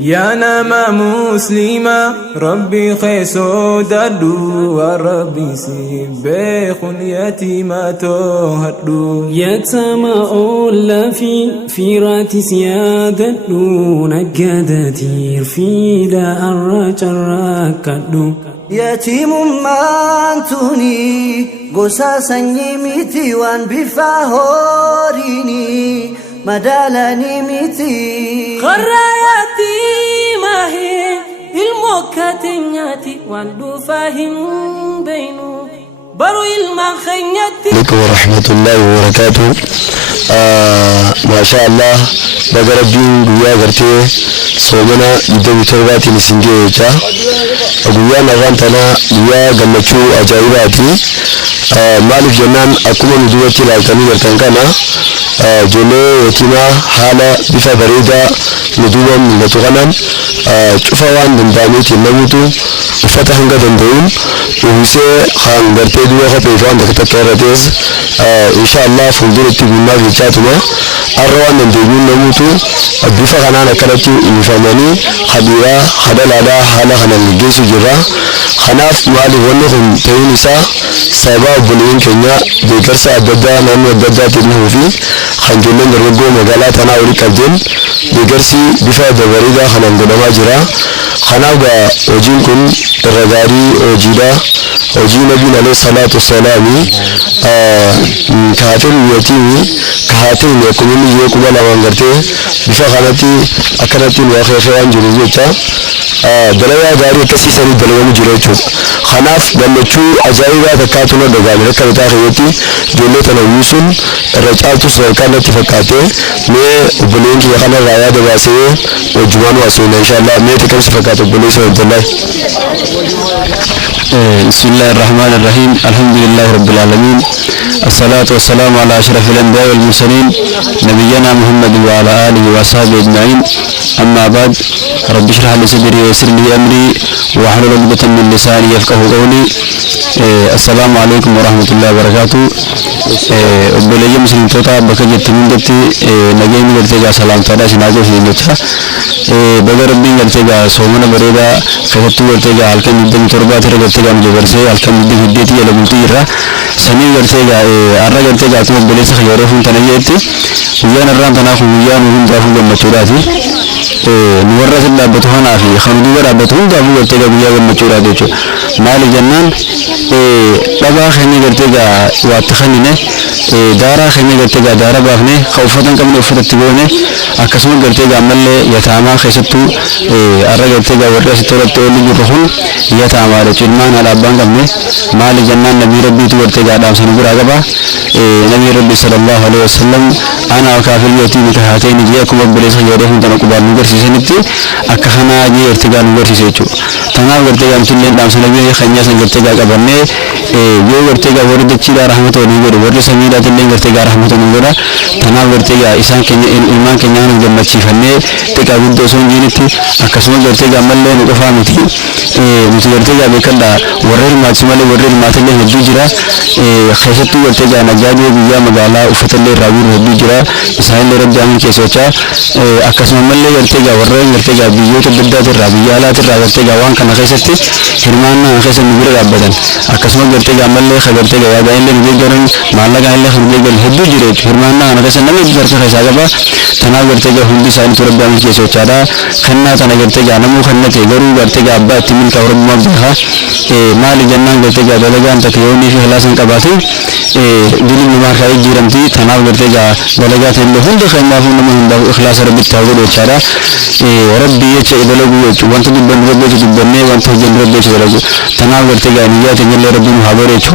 يا نما مسلما ربي خيسو دادو وربي سيبخ يتيماتو هدو يتما أولا في راتي سيادتو نجدتي في دا الرجراكدو يتيم مانتوني قصاصا يميتي وان بفاهوريني مدالني ميتي خراياتي ماهي الموكاتنياتي واندو فاهم بينو برو المخنياتي عليكم ورحمة الله وبركاته. ما شاء الله بقربين بيا قرتي صومنا يدوي ترباتي نسنجي جا أبويا نغانتنا بيا قمتشو أجايباتي مالك جنان أكما ندوتي لالتاني يرتنكنا جنو يتيما حالة بفا بريدة ندوة من نتغنان شوفوان دنداميتي نموتو وفتح نغا دندوين وهسي خان قرتي دوة خبيفان دكتا كيراتيز إن شاء الله فندورتي بما في جاتنا أروان دندوين نموتو بفا غنانا كالتي إنفاماني خبيرا خدالادا حالة خنا نجيسو جرا خناف مالي ونخم تينيسا سابا بلين كنيا بيكرسا أبدا نانو أبدا تنهو في خنجلين درغو مغالات أنا أولي كالدين بيكرسي بفا دبريدا خنا نغنما جرا خناف غا وجين كن الرغاري وجيدا وجي نبينا عليه الصلاة والسلام كهاتل يتيمي كهاتل يكمل يكمل وانغرتي بفا خانتي أكرتي وآخر خوان جنوبيتا دلوا داري كسي سري دلوا مجريتو خناف دلتشو أجايبا تكاتنا دغامي ركبتا خيوتي جولتنا يوسن رجالتو سركانة تفكاتي مي بلينكي يخانا رايا دغاسي وجوان واسونا إن شاء الله مي تكرس فكاتو بليس عبد الله. بسم الله الرحمن الرحيم الحمد لله رب العالمين الصلاة والسلام على أشرف الأنبياء والمرسلين نبينا محمد وعلى آله وصحبه أجمعين أما بعد رب اشرح لي صدري ويسر لي أمري واحلل عقدة من لساني يفقهوا قولي. السلام عليكم ورحمة الله وبركاته. وبلغي مسلم توتا بكجت من دتي نجيم غرتيغا سلام تادا سناجو في لتا بغربي غرتيغا سومنا بريدا كفتو غرتيغا الكن دم تربات غرتيغا مجبرسي الكن دي هديتي يلا ملتيرا سني غرتيغا ارا غرتيغا تو بليس خيره فون تنيتي ويانا ران تناخو ويانا هم دافو مچوراتي نورس دابتهنا في خمدو دابتهم دافو غرتيغا ويانا مچوراتي مالي جنان بابا خني غرتيغا واتخنينه دارا خني غرتيغا دارا بافنه خوفتن قبل وفتتبونه اكسم غرتيغا مله يتاما خيستو ارا غرتيغا ورس ترتو لجرهن يتاما رجلمان على بانغمه مال جنان نبي ربي تو غرتيغا دامسن غراغبا نبي ربي صلى الله عليه وسلم انا وكافر يتيم كهاتين جيكم بليس يرهن تنقبا نغرسيسنتي اكخنا جي غرتيغا نغرسيسچو تنا غرتيغا متلين دامسن نبي خنيا سن غرتيغا قبنه yo gartega warde chira rahmato ni goro warde samira tellen gartega rahmato ni goro tana gartega isan kenya iman kenya no gammachi fanne teka guddo son jiniti akasuma gartega malle no qafamiti mutu gartega be kanda warre ma chimale warre ma telle heddu jira khayshatu gartega najadi biya magala ufatalle rawir heddu jira isan le rabbi amin ke socha akasuma malle gartega warre gartega biyo to bidda tirra biyala tirra gartega wan kana khayshati hirmanna khaysan ni goro abadan akasuma gartega malle khagartega ya gaille ni garan malaga alle khudega heddu jire hirmanna ana kasa nabi garta khaysa gaba tana gartega hundi sani turabban ke so chada khanna tana gartega namu khannate garu gartega abba timin ka urma baha mali jannan gartega dalagan tak yoni fi halasan qabati dili mi mar khay jiramti tana gartega dalaga tan hundi khanna fu namu hunda ikhlas rabbi tawhid chada rabbi yace idalagu yace wanta dubban rabbi dubbanne wanta jan rabbi charagu tana gartega niyat ngelle rabbi habare chu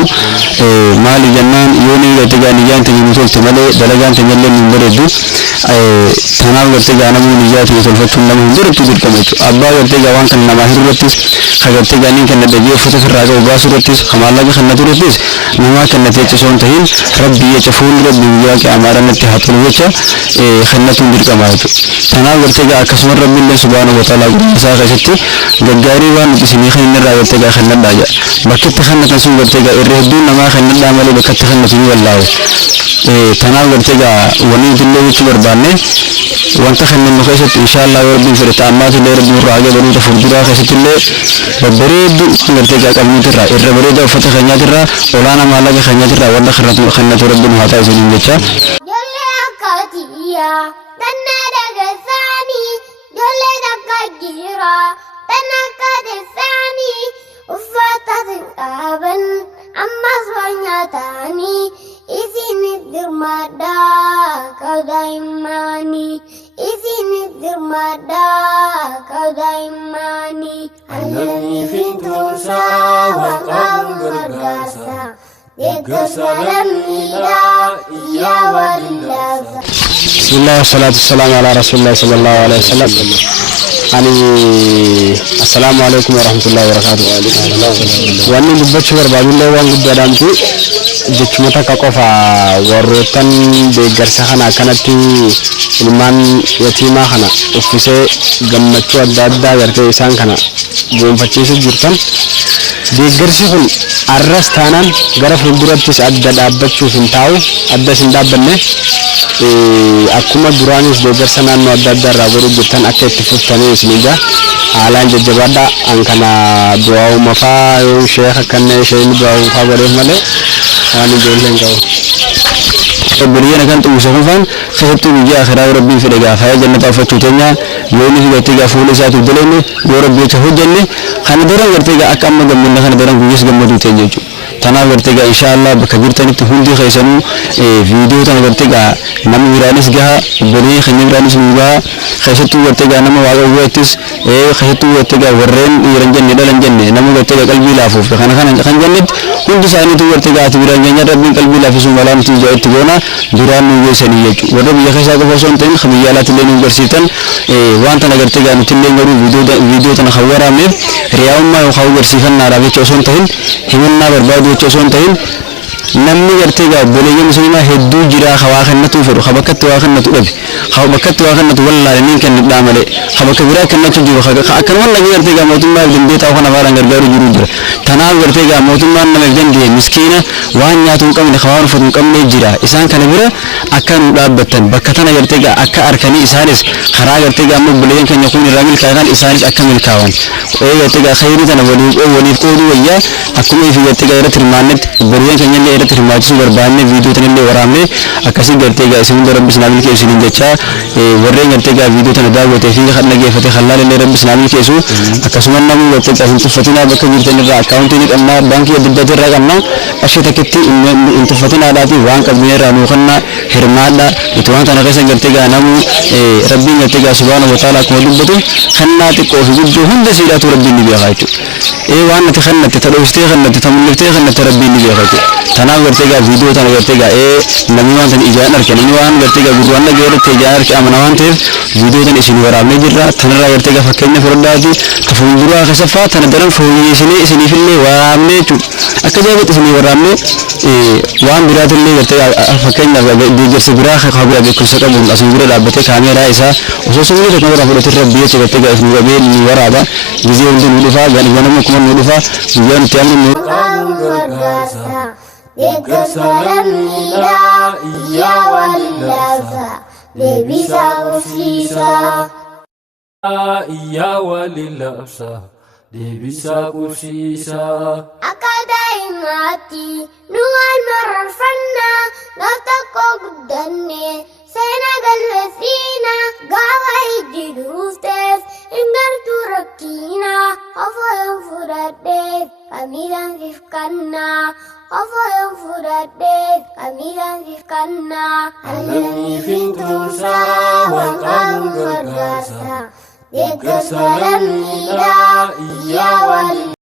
mali jannan yoni gartega niyan tan mutul tamale dalagan tan ngelle min beredu tana gartega namu niyat mutul fatun namu dirtu dirkametu abba gartega wan kan nama hirratis khagartega nin kan dabiyo fatah raga ubasuratis khamala ga khanna turatis nama kan natiya son tahin rabbi yachfun rabbi ya ki amara nati hatul wacha khannatu dirkametu tana gartega akasmar rabbi subhanahu wa ta'ala sa khashati gaggari wan bismi khanna raga gartega khanna daja bakit khanna kan gartega irredun nama khanna damale bakit khanna tuni wallahi tana gartega wani dillo wichu barba barbaanne wanta kanneen keessatti inshallah rabbiin fedhe ta'ammaati illee rabbiin raagee baruuta fuulduraa keessatti illee babbareedu gartee qabnuutirraa irra bareeda uffata keenyaatirraa olaanaa maallaqa keenyaatirraa wanta kannatu rabbiin haa ta'u isiniin jecha. Bismillah wassalatu wassalamu ala rasulillah sallallahu alaihi wasallam. Assalamu alaikum warahmatullahi wabarakatuh. Wanni dubbachuu barbaadullee waan guddaadhaamti jechuma takka qofa warroottan deeggarsa kana akkanatti ilmaan yatiimaa kana uffisee gammachuu adda addaa gartee isaan kana goonfachiisuu jirtan deeggarsi kun arras taanaan gara fuuldurattis adda dhaabbachuuf hin taa'u adda hin dhaabbanne akkuma duraanis deeggarsa naannoo adda addaa irraa godhuu jirtan akka itti fuftanii isinija haalaan jajjabaadha an kana du'aa'uma faa yoo sheekh akkanne isheen du'aa'uma faa godheef malee waan ijoolleen qabu. Beriyan kan tumusah kan satu dia akhirat Rabbi fi daga fa jannata fa tutenya yoni fi gatiga fuuli sa tu delene yo Rabbi ta hujjanne kan daran gartega akam magamin kan daran guyes gamadu tenyeju tanaa gartega inshallah bakabirtanitti hundi khaysanu video tan gartega nam iranis gaha beri khani iranis muga khaysatu gartega nam waga wetis khaysatu gartega warren iranjanne dalanjanne nam gartega qalbi lafu kan jannat hundi saani tu gartega atibiranjanya Rabbi qalbi lafu sumalam tu jaitu gona duraan nu geessani jechu warra biyya keessaa qofa osoo hin ta'in xamiyyaalaatti illee nu garsiisan wanta nagartee nuti illee garuu viidiyoo tana kan waraabneef riyaa'ummaa yookaan garsiifannaadhaaf jecha osoo hin ta'in himannaa barbaadu jecha osoo hin ta'in namni gartee boleeyya musliimaa hedduu jira hawaa kannatu fedhu habakkatti waa kannatu dhabe habakkatti waa kannatu wallaahi niin kan dhidhaa malee habakka biraa kannatu jiru akkan wallaahi gartee mootummaa dandeetaa kana faadhaan gargaaru jiru jira tanaaf gartee mootummaan namaaf dandee miskiina waan nyaatu hin qabne hawaan uffatu hin qabne jira isaan kana bira akka nu dhaabbatan bakka tana gartee akka arkanii isaanis karaa gartee ammoo boleeyyan keenya kun irraa milkaa'an isaanis akka milkaa'an gartee khayrii tana waliif qooduu wayyaa akkuma ifi gartee irratti hirmaannetti boleeyyan keenya illee irratti hirmaachisuu barbaanne viidiyoo tana illee waraabne akkasii gartee isin rabbi islaamii keessu hin jecha warreen gartee viidiyoo tana daawwatee fi kan dhageeffate halal illee rabbi islaamii keessu akkasuma namni gartee hin tuffatina bakka jirtan irraa akkaawuntii ni qabna baankii adda addaa irraa qabna ashii takkitti hin tuffatinaadhaati waan qabne irraa nu kanna hirmaadha itti waan kana keessa gartee namu rabbiin gartee subhaanahu wa ta'ala akkuma dubbatu kannaa xiqqoo fi guddoo hunda siidhaatu rabbiin ni beekaa jechuudha waan ati kannatti tadhoostee kannatti tamuliftee kannatti rabbiin ni beekaa jechuudha tanaaf gartee viidiyoo tana gartee namni waan tan ijaan arke namni waan gartee gurraan dhageeratti ijaan arke amana waan ta'eef viidiyoo tana isin waraabnee jirra tanarraa gartee fakkeenya fudhadhaati tafuulduraa keessaffaa tana daran fooyyessinee isiniifillee waraabnee jechuudha akka jabetti isinii waraabnee waan biraatillee gartee fakkeenyaaf deeggarsa biraa kabira beekumsa qabuun asii bira dhaabbatee kaameeraa isaa osoo sumni tokko irraa fudhatee rabbii jecha gartee isin qabee ni waraaba gizee hundi nu dhufaa ganama kuma nu dhufaa guyyaa nuti amni nu Salam ila iya walilasa Lebisa kusisa Iya walilasa Lebisa kusisa Akada imati Nuan marfanna Latako guddanne Sena galvesina Gawa hijiduftes Ingartu rakkina Afoyan fudadde Kamidan fifkanna Afoyan fudadde kamidan fifkanna Alani fintursa waqamu gargaarsa Deeggarsa lammii iya wal